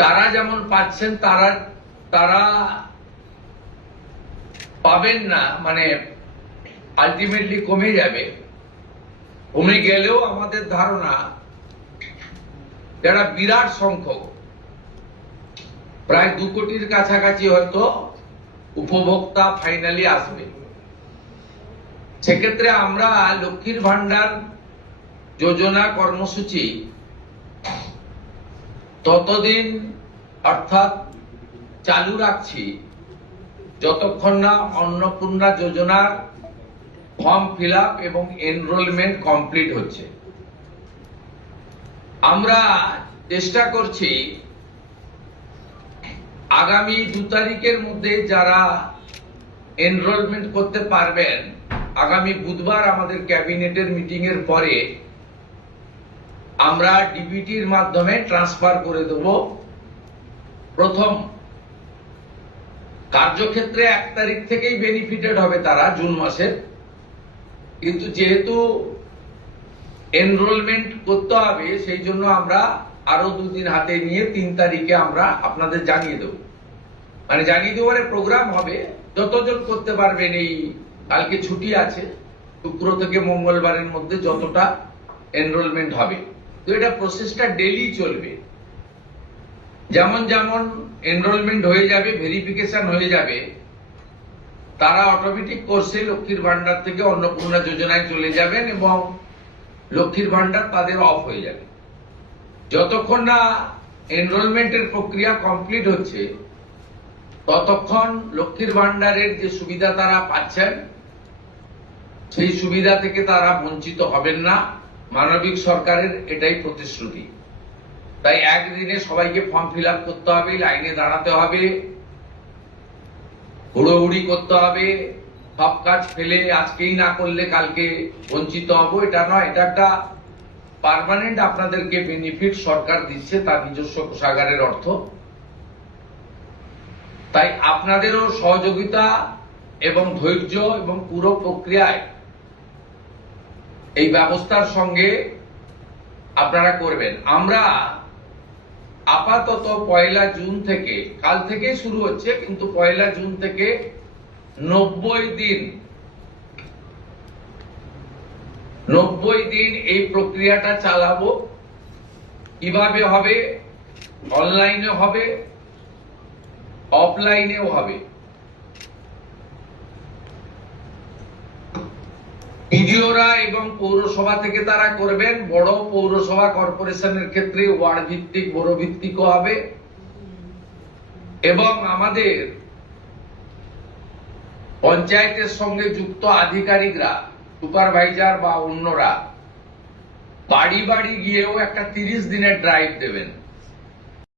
তারা যেমন পাচ্ছেন তারা পাবেন না, মানে আলটিমেটলি কমে যাবে। কমে গেলেও আমাদের ধারণা যারা বিরাট সংখ্যক প্রায় 2 কোটির কাছাকাছি হয়তো উপভোক্তা ফাইনালি আসবে। সেক্ষেত্রে আমরা লক্ষ্মীর ভান্ডার যোজনা কর্মসূচি ততদিন অর্থাৎ চালু রাখছি যতক্ষণ না অন্নপূর্ণা যোজনার ফর্ম ফিল আপ এবং এনরোলমেন্ট কমপ্লিট হচ্ছে। আমরা চেষ্টা করছি আগামী 2 তারিখের মধ্যে যারা এনরোলমেন্ট করতে পারবেন, আগামী বুধবার আমাদের ক্যাবিনেটের মিটিং এর পরে আমরা ডিবিটির মাধ্যমে ট্রান্সফার করে দেব। প্রথম কার্যক্ষেত্রে 1 তারিখ থেকেই বেনিফিটেড হবে তারা, জুন মাসের। কিন্তু যেহেতু এনরোলমেন্ট করতে হবে সেই জন্য আমরা আরো 2 দিন হাতে নিয়ে 3 তারিখে আমরা আপনাদের জানিয়ে দেব। মানে জানিয়ে দেওয়ার প্রোগ্রাম হবে, যতজন করতে পারবেন। এই কালকে ছুটি আছে, শুক্র থেকে মঙ্গলবারের মধ্যে যতটা এনরোলমেন্ট হবে। তো এটা প্রসেসটা ডেইলি চলবে। যেমন যেমন এনরোলমেন্ট হয়ে যাবে, ভেরিফিকেশন হয়ে যাবে, তারা অটোমেটিক কোর্সে লক্ষ্মীর ভান্ডার থেকে অন্নপূর্ণা যোজনায় চলে যাবেন এবং লক্ষ্মীর ভান্ডার তাদের অফ হয়ে যাবে। যতক্ষণ না এনরোলমেন্টের প্রক্রিয়া কমপ্লিট হচ্ছে ততক্ষণ লক্ষ্মীর ভান্ডারের যে সুবিধা তারা পাচ্ছেন সেই সুবিধা থেকে তারা বঞ্চিত হবেন না। মানবিক সরকারের এটাই প্রতিশ্রুতি। তাই একদিনে সবাইকে ফর্ম ফিল আপ করতে হবে, লাইনে দাঁড়াতে হবে, হুড়োহুড়ি করতে হবে, সব কাজ ফেলে আজকেই না করলে কালকে বঞ্চিত হব, এটা নয়। এটা একটা পার্মানেন্ট আপনাদেরকে বেনিফিট সরকার দিচ্ছে তার নিজস্ব কোষাগারের অর্থ। তাই আপনাদেরও সহযোগিতা এবং ধৈর্য এবং পুরো প্রক্রিয়ায় এই ব্যবস্থার সঙ্গে আপনারা করবেন। আমরা আপাতত 1 জুন থেকে, কাল থেকে শুরু হচ্ছে, কিন্তু 1 জুন থেকে 90 দিন এই প্রক্রিয়াটা চালাবো। কিভাবে হবে? অনলাইনে হবে, অফলাইনেও হবে। বিডিওরা এবং পৌরসভা থেকে তারা করবেন। বড় পৌরসভা কর্পোরেশনের ক্ষেত্রে ওয়ার্ড ভিত্তিক, বড় ভিত্তিকও হবে। এবং আমাদের পঞ্চায়েতের সঙ্গে যুক্ত আধিকারিকরা, সুপারভাইজার বা অন্যরা বাড়ি বাড়ি গিয়েও একটা 30 দিনের ড্রাইভ দেবেন।